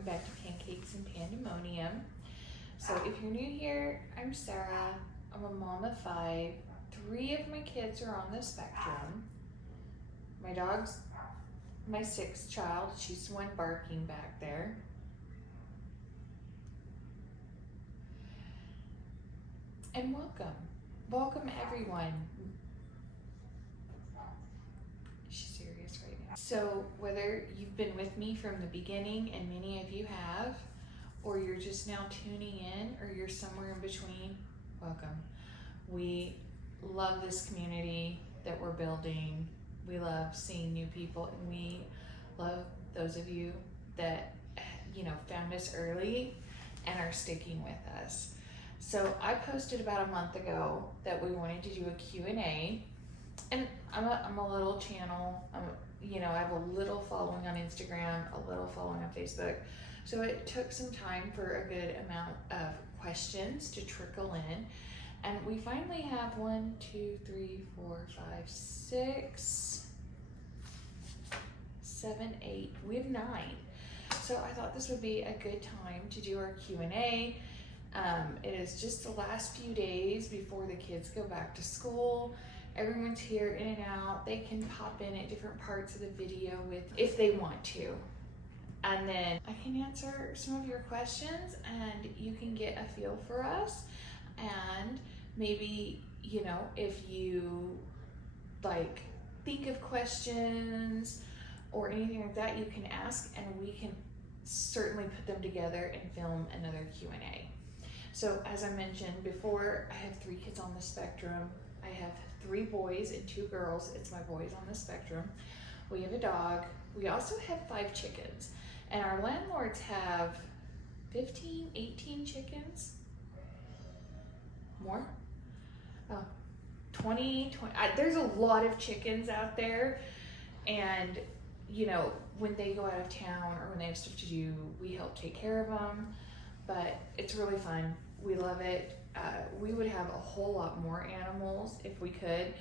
welcome back to Pancakes and Pandemonium. So if you're new here, I'm Sarah. I'm a mom of 5. 3 of my kids are on the spectrum. My dog's my 6th child. She's the one barking back there. And welcome. Welcome everyone. She's serious right now. So whether you've been with me from the beginning, and many of you have, or you're just now tuning in, or you're somewhere in between, welcome. We love this community that we're building. We love seeing new people, and we love those of you that, found us early and are sticking with us. So I posted about a month ago that we wanted to do a Q&A, and I'm a little channel. I have a little following on Instagram, a little following on Facebook. So it took some time for a good amount of questions to trickle in. And we finally have 1, 2, 3, 4, 5, 6, 7, 8. We have 9. So I thought this would be a good time to do our Q&A. It is just the last few days before the kids go back to school. Everyone's here in and out. They can pop in at different parts of the video if they want to. And then I can answer some of your questions and you can get a feel for us. And maybe, if you think of questions or anything like that, you can ask and we can certainly put them together and film another Q&A. So as I mentioned before, I have 3 kids on the spectrum. I have 3 boys and 2 girls. It's my boys on the spectrum. We have a dog. We also have 5 chickens. And our landlords have 15, 18 chickens. More? 20. There's a lot of chickens out there. And, when they go out of town or when they have stuff to do, we help take care of them. But it's really fun. We love it. We would have a whole lot more animals if we could.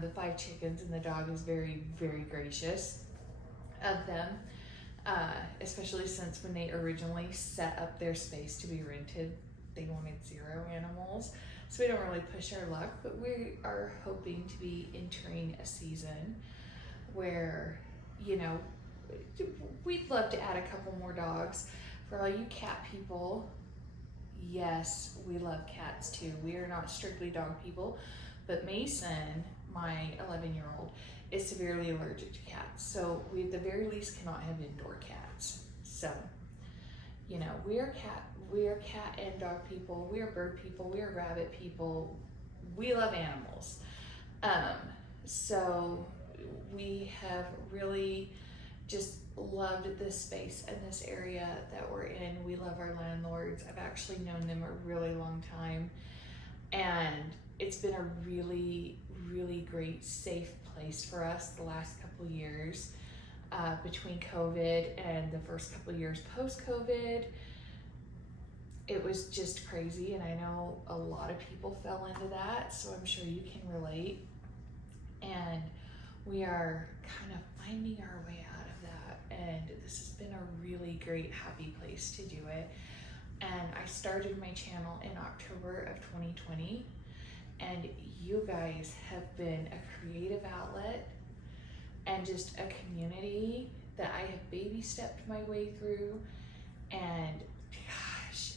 The 5 chickens and the dog is very, very gracious of them, especially since when they originally set up their space to be rented, they wanted 0 animals. So we don't really push our luck, but we are hoping to be entering a season where, we'd love to add a couple more dogs. For all you cat people, yes, we love cats too. We are not strictly dog people, but Mason, my 11-year-old, is severely allergic to cats. So we at the very least cannot have indoor cats. So, we are cat and dog people. We are bird people. We are rabbit people. We love animals. So we have really just loved this space and this area that we're in. We love our landlords. I've actually known them a really long time, and it's been a really, really great, safe place for us the last couple of years. Between COVID and the first couple of years post-COVID, it was just crazy, and I know a lot of people fell into that, so I'm sure you can relate. And we are kind of finding our way out of that, and this has been a really great, happy place to do it. And I started my channel in October of 2020, and you guys have been a creative outlet and just a community that I have baby stepped my way through. And gosh,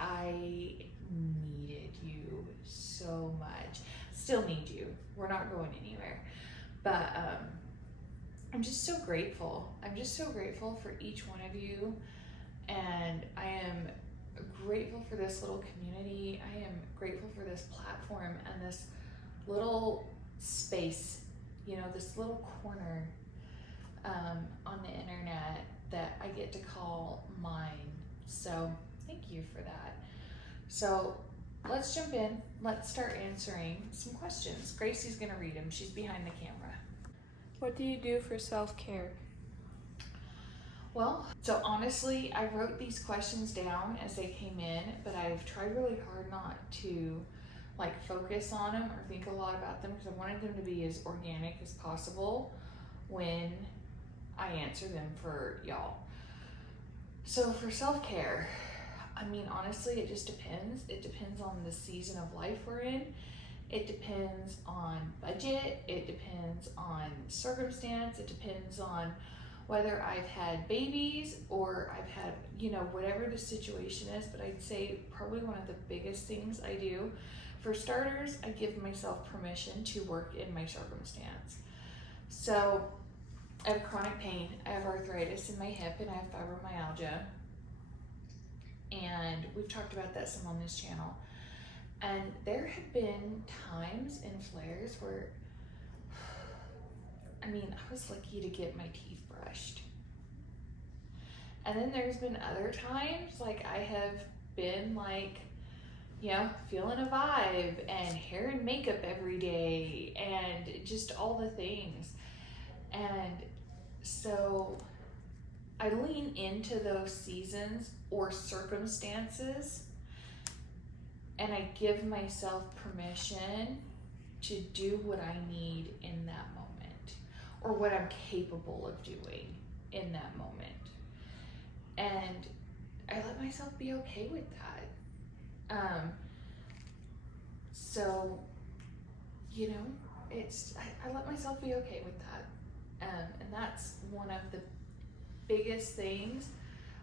I needed you so much. Still need you. We're not going anywhere. But I'm just so grateful. I'm just so grateful for each one of you. And I am grateful for this little community. I am grateful for this platform and this little space, this little corner on the internet that I get to call mine. So thank you for that. So let's jump in. Let's start answering some questions. Gracie's gonna read them. She's behind the camera. What do you do for self-care? Well, so honestly, I wrote these questions down as they came in, but I've tried really hard not to focus on them or think a lot about them, because I wanted them to be as organic as possible when I answer them for y'all. So for self-care, I mean, honestly, it just depends. It depends on the season of life we're in. It depends on budget. It depends on circumstance. It depends on whether I've had babies or I've had, you know, whatever the situation is. But I'd say probably one of the biggest things I do, for starters, I give myself permission to work in my circumstance. So I have chronic pain. I have arthritis in my hip and I have fibromyalgia. And we've talked about that some on this channel. And there have been times and flares where, I mean, I was lucky to get my teeth brushed. And then there's been other times, like I have been like, you know, feeling a vibe and hair and makeup every day and just all the things. And so I lean into those seasons or circumstances and I give myself permission to do what I need in that moment or what I'm capable of doing in that moment. And I let myself be okay with that. So, you know, I let myself be okay with that. And that's one of the biggest things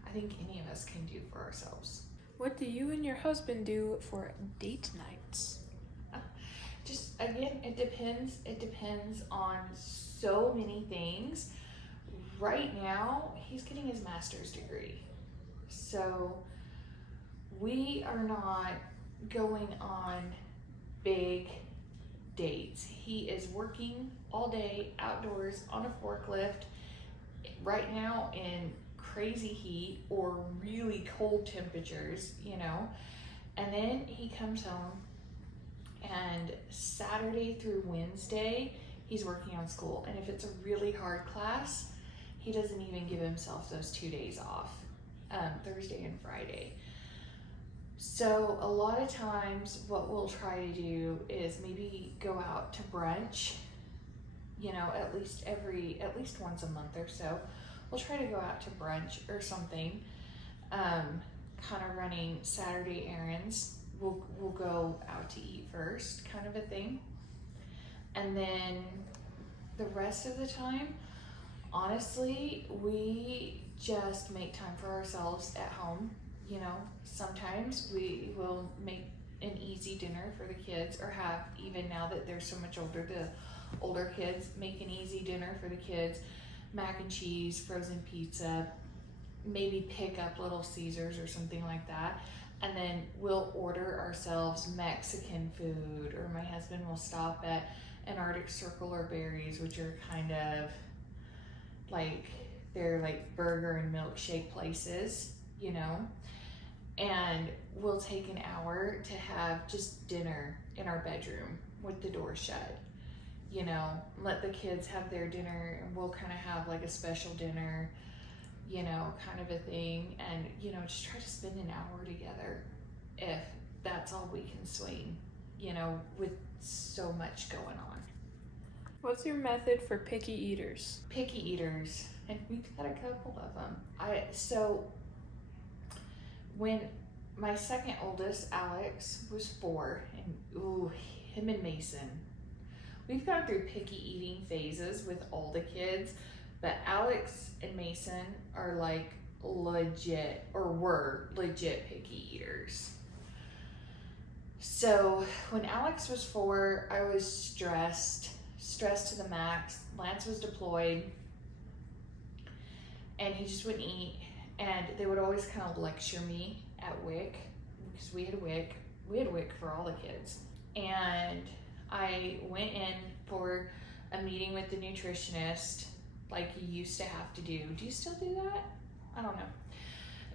I think any of us can do for ourselves. What do you and your husband do for date nights? Just, again, it depends. It depends on so many things. Right now, he's getting his master's degree. So we are not going on big dates. He is working all day outdoors on a forklift right now in crazy heat or really cold temperatures, you know, and then he comes home and Saturday through Wednesday he's working on school, and if it's a really hard class he doesn't even give himself those 2 days off, Thursday and Friday. So a lot of times what we'll try to do is maybe go out to brunch, you know, at least once a month or so. We'll try to go out to brunch or something, kind of running Saturday errands. We'll go out to eat first, kind of a thing. And then the rest of the time, honestly, we just make time for ourselves at home. You know, sometimes we will make an easy dinner for the kids, or have, even now that they're so much older, the older kids make an easy dinner for the kids. Mac and cheese, frozen pizza, maybe pick up Little Caesars or something like that. And then we'll order ourselves Mexican food, or my husband will stop at an Arctic Circle or Berries, which are kind of like, they're like burger and milkshake places, you know. And we'll take an hour to have just dinner in our bedroom with the door shut. You know, let the kids have their dinner and we'll kind of have like a special dinner, you know, kind of a thing. And, you know, just try to spend an hour together if that's all we can swing, you know, with so much going on. What's your method for picky eaters? Picky eaters, and we've got a couple of them. So when my second oldest, Alex, was 4, and him and Mason, we've gone through picky eating phases with all the kids, but Alex and Mason are like legit, or were legit picky eaters. So when Alex was 4, I was stressed to the max. Lance was deployed and he just wouldn't eat, and they would always kind of lecture me at WIC, because we had WIC for all the kids. And I went in for a meeting with the nutritionist like you used to have to do. Do you still do that? I don't know.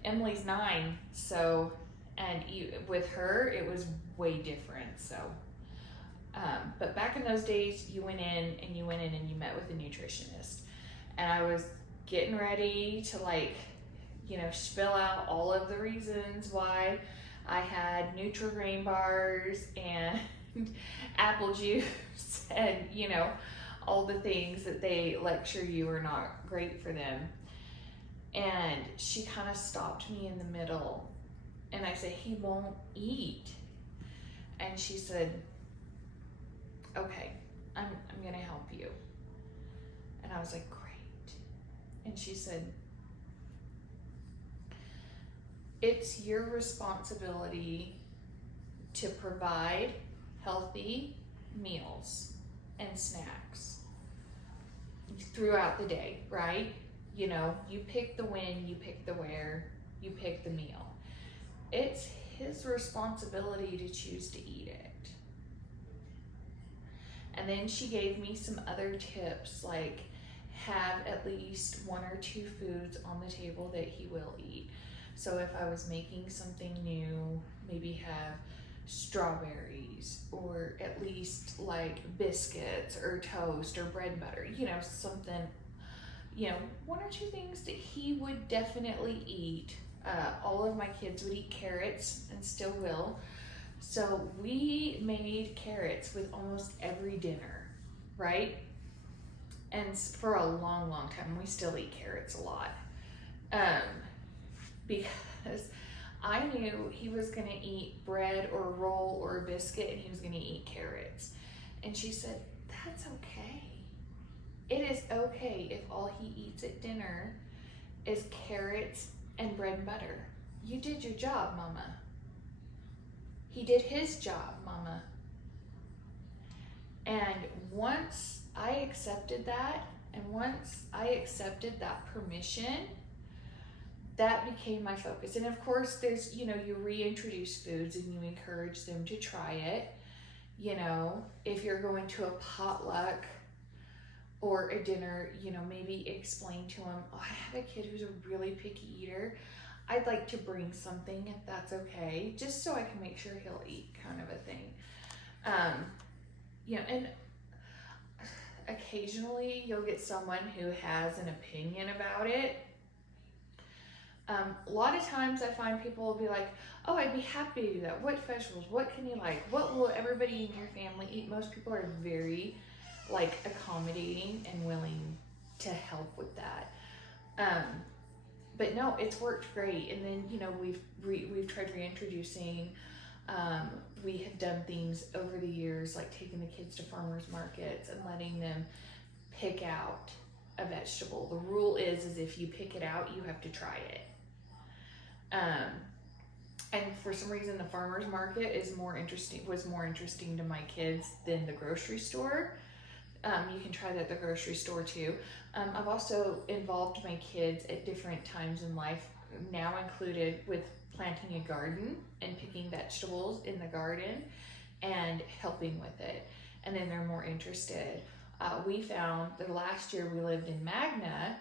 Emily's 9, so, and with her it was way different. So but back in those days, you went in and you met with a nutritionist, and I was getting ready to, like, you know, spill out all of the reasons why I had Nutri-Grain bars and apple juice and, you know, all the things that they lecture you are not great for them. And she kind of stopped me in the middle, and I said, he won't eat. And she said, okay, I'm gonna help you. And I was like, great. And she said, it's your responsibility to provide healthy meals and snacks throughout the day, right? You know, you pick the when, you pick the where, you pick the meal. It's his responsibility to choose to eat it. And then she gave me some other tips, like have at least 1 or 2 foods on the table that he will eat. So if I was making something new, maybe have strawberries, or at least like biscuits or toast or bread and butter, you know, something, you know, 1 or 2 things that he would definitely eat. All of my kids would eat carrots and still will. So we made carrots with almost every dinner, right? And for a long, long time, we still eat carrots a lot. Because I knew he was gonna eat bread or a roll or a biscuit, and he was gonna eat carrots. And she said, that's okay. It is okay if all he eats at dinner is carrots and bread and butter. You did your job, Mama. He did his job, Mama. And once I accepted that, and once I accepted that permission, that became my focus. And of course, there's, you know, you reintroduce foods and you encourage them to try it. You know, if you're going to a potluck or a dinner, you know, maybe explain to them, oh, I have a kid who's a really picky eater. I'd like to bring something if that's okay, just so I can make sure he'll eat, kind of a thing. You know, and occasionally you'll get someone who has an opinion about it. A lot of times I find people will be like, oh, I'd be happy to do that. What vegetables? What can you like? What will everybody in your family eat? Most people are very like accommodating and willing to help with that. But no, it's worked great. And then, you know, we've tried reintroducing. We have done things over the years, like taking the kids to farmers markets and letting them pick out a vegetable. The rule is if you pick it out, you have to try it. And for some reason, the farmers market was more interesting to my kids than the grocery store. You can try that at the grocery store too. I've also involved my kids at different times in life, now included with planting a garden and picking vegetables in the garden and helping with it. And then they're more interested. We found that last year we lived in Magna,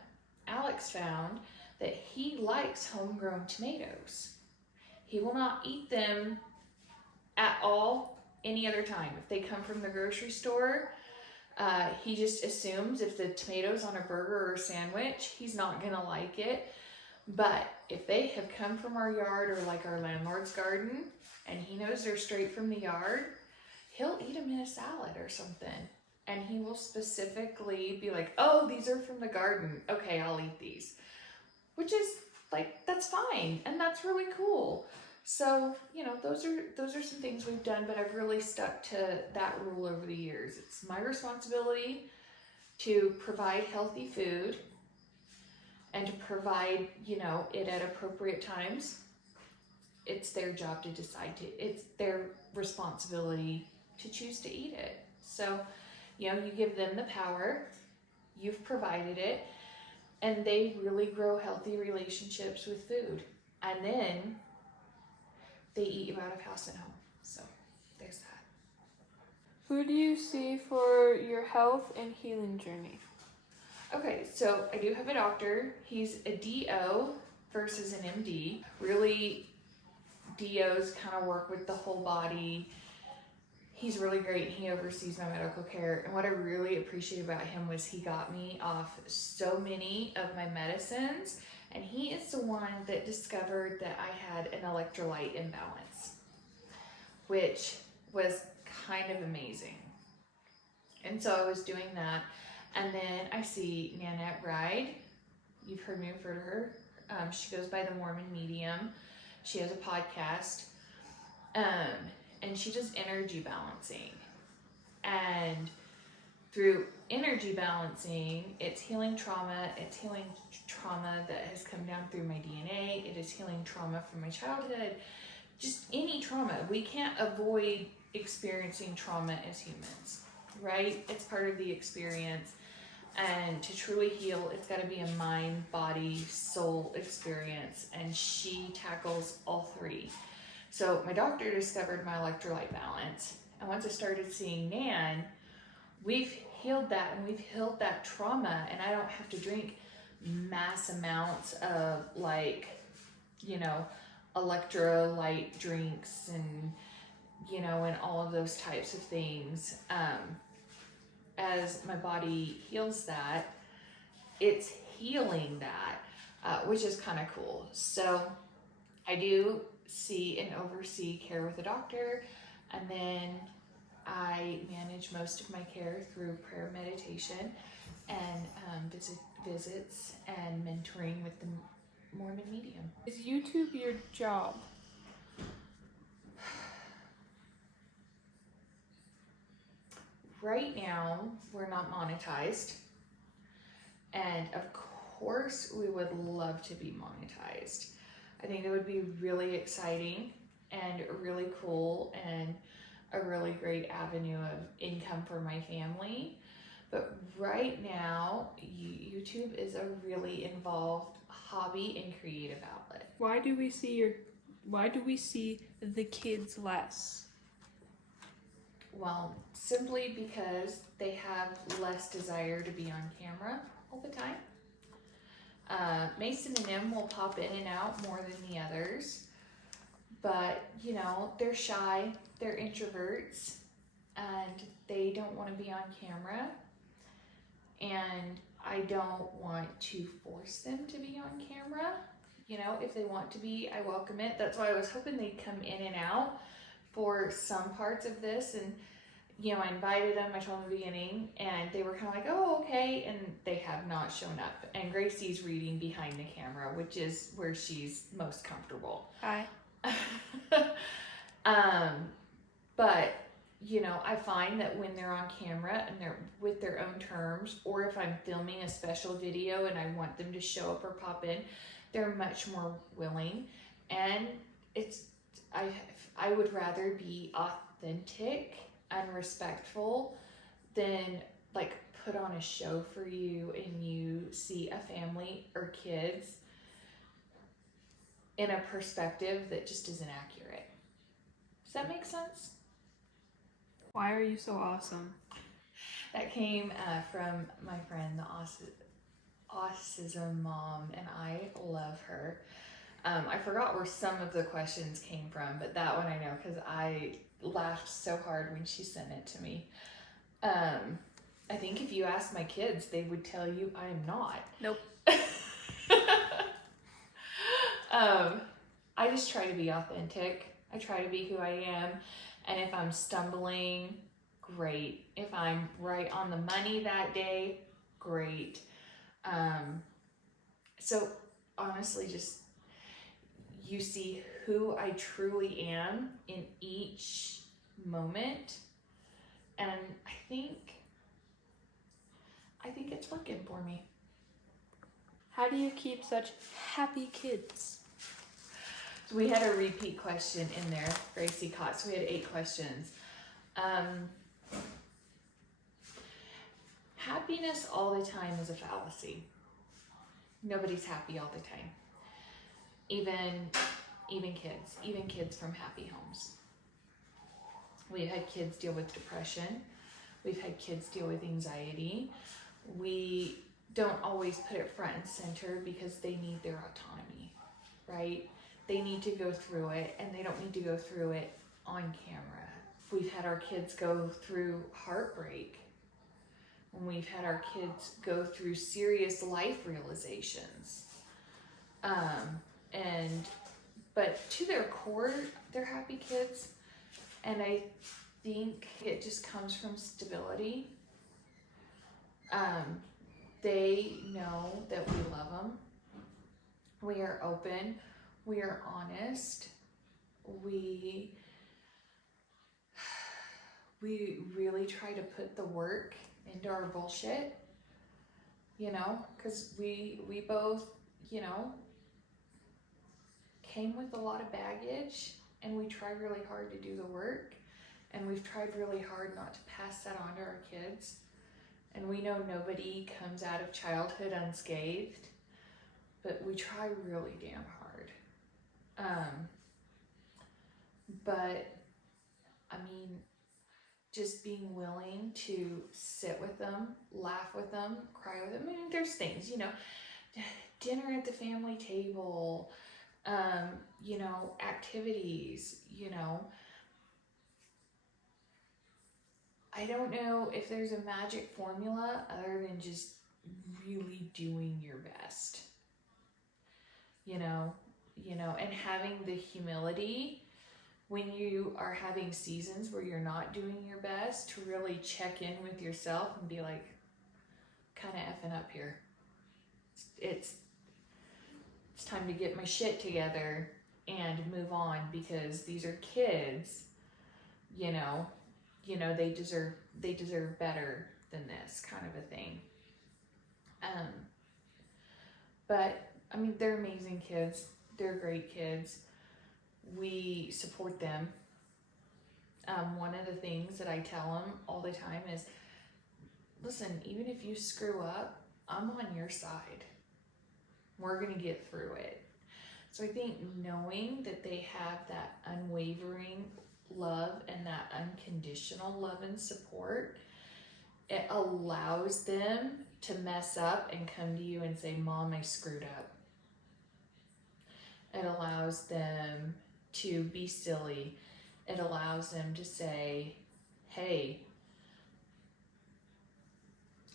Alex found that he likes homegrown tomatoes. He will not eat them at all any other time. If they come from the grocery store, he just assumes if the tomatoes on a burger or a sandwich, he's not gonna like it. But if they have come from our yard or like our landlord's garden, and he knows they're straight from the yard, he'll eat them in a salad or something. And he will specifically be like, oh, these are from the garden. Okay, I'll eat these. Which is like, that's fine. And that's really cool. So, you know, those are some things we've done, but I've really stuck to that rule over the years. It's my responsibility to provide healthy food and to provide, you know, it at appropriate times. It's their job to decide it's their responsibility to choose to eat it. So, you know, you give them the power, you've provided it, and they really grow healthy relationships with food. And then they eat you out of house and home. So there's that. Who do you see for your health and healing journey? Okay, so I do have a doctor. He's a DO versus an MD. Really, DOs kind of work with the whole body. He's really great. He oversees my medical care. And what I really appreciate about him was he got me off so many of my medicines. And he is the one that discovered that I had an electrolyte imbalance, which was kind of amazing. And so I was doing that. And then I see Nanette Ride. You've you've heard me refer to her. She goes by the Mormon Medium. She has a podcast, and she does energy balancing. And through energy balancing, it's healing trauma. It's healing trauma that has come down through my DNA. It is healing trauma from my childhood. Just any trauma. We can't avoid experiencing trauma as humans, right? It's part of the experience. And to truly heal, it's got to be a mind, body, soul experience. And she tackles all three. So my doctor discovered my electrolyte balance. And once I started seeing Nan, we've healed that, and we've healed that trauma. And I don't have to drink mass amounts of, like, you know, electrolyte drinks and, you know, and all of those types of things. As my body heals that, it's healing that, which is kind of cool. So I do see and oversee care with a doctor, and then I manage most of my care through prayer, meditation, and visits and mentoring with the Mormon Medium. Is YouTube your job? Right now, we're not monetized, and of course, we would love to be monetized. I think it would be really exciting and really cool and a really great avenue of income for my family. But right now, YouTube is a really involved hobby and creative outlet. Why do we see the kids less? Well, simply because they have less desire to be on camera all the time. Mason and Em will pop in and out more than the others, but you know, they're shy, they're introverts, and they don't want to be on camera, and I don't want to force them to be on camera. You know, if they want to be, I welcome it. That's why I was hoping they'd come in and out for some parts of this, and you know, I invited them, I told them at the beginning, and they were kind of like, oh, okay, and they have not shown up. And Gracie's reading behind the camera, which is where she's most comfortable. Hi. But you know, I find that when they're on camera and they're with their own terms, or if I'm filming a special video and I want them to show up or pop in, they're much more willing. And I would rather be authentic and respectful than like put on a show for you and you see a family or kids in a perspective that just isn't accurate. Does that make sense? Why are you so awesome? That came from my friend, the autism mom, and I love her. I forgot where some of the questions came from, but that one I know because I laughed so hard when she sent it to me. I think if you ask my kids, they would tell you I am not. Nope. I just try to be authentic. I try to be who I am. And if I'm stumbling, great. If I'm right on the money that day, great. So honestly, just you see who I truly am in each moment. And I think it's working for me. How do you keep such happy kids? So we had a repeat question in there, Gracie caught. So we had 8 questions. Happiness all the time is a fallacy. Nobody's happy all the time. Even kids from happy homes. We've had kids deal with depression. We've had kids deal with anxiety. We don't always put it front and center because they need their autonomy, right? They need to go through it, and they don't need to go through it on camera. We've had our kids go through heartbreak. And we've had our kids go through serious life realizations. But to their core, they're happy kids. And I think it just comes from stability. They know that we love them. We are open. We are honest. We really try to put the work into our bullshit, you know, because we both, you know, came with a lot of baggage, and we try really hard to do the work, and we've tried really hard not to pass that on to our kids. And we know nobody comes out of childhood unscathed, but we try really damn hard. But I mean, just being willing to sit with them, laugh with them, cry with them. I mean, there's things, you know, dinner at the family table, you know, activities, you know. I don't know if there's a magic formula other than just really doing your best, you know, and having the humility when you are having seasons where you're not doing your best to really check in with yourself and be like, kind of effing up here. It's time to get my shit together and move on, because these are kids, you know, they deserve better than this kind of a thing. But I mean, they're amazing kids. They're great kids. We support them. One of the things that I tell them all the time is, listen, even if you screw up, I'm on your side. We're gonna get through it. So I think knowing that they have that unwavering love and that unconditional love and support, it allows them to mess up and come to you and say, Mom, I screwed up. It allows them to be silly. It allows them to say, hey,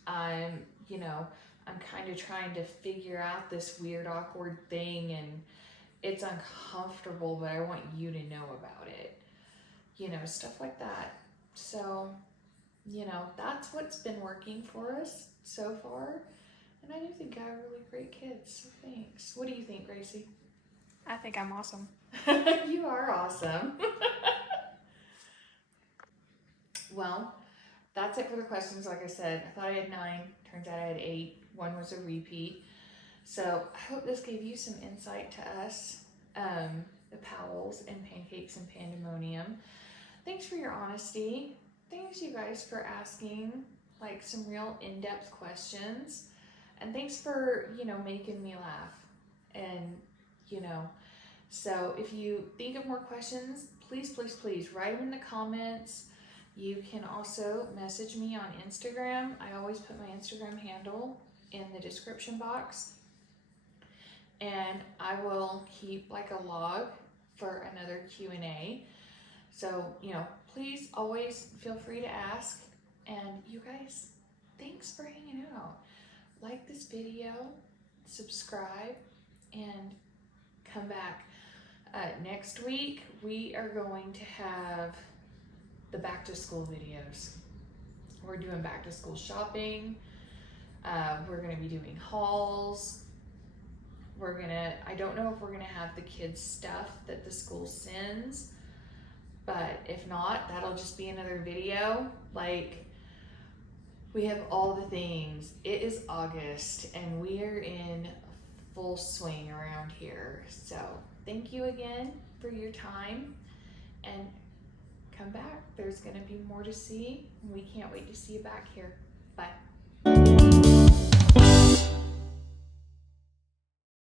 I'm kind of trying to figure out this weird, awkward thing, and it's uncomfortable, but I want you to know about it. You know, stuff like that. So, you know, that's what's been working for us so far. And I do think I have really great kids, so thanks. What do you think, Gracie? I think I'm awesome. You are awesome. Well, that's it for the questions. Like I said, I thought I had 9. Turns out I had 8. 1 was a repeat. So I hope this gave you some insight to us, the Powells and Pancakes and Pandemonium. Thanks for your honesty. Thanks, you guys, for asking like some real in-depth questions. And thanks for, you know, making me laugh. And, you know, so if you think of more questions, please, please, please write them in the comments. You can also message me on Instagram. I always put my Instagram handle in the description box. And I will keep like a log for another Q&A. So, you know, please always feel free to ask. And you guys, thanks for hanging out. Like this video, subscribe, and come back. Next week, we are going to have the back to school videos. We're doing back to school shopping. We're gonna be doing hauls. I don't know if we're gonna have the kids' stuff that the school sends, but if not, that'll just be another video. Like, we have all the things. It is August and we are in full swing around here. So thank you again for your time, and come back. There's gonna be more to see. We can't wait to see you back here. Bye.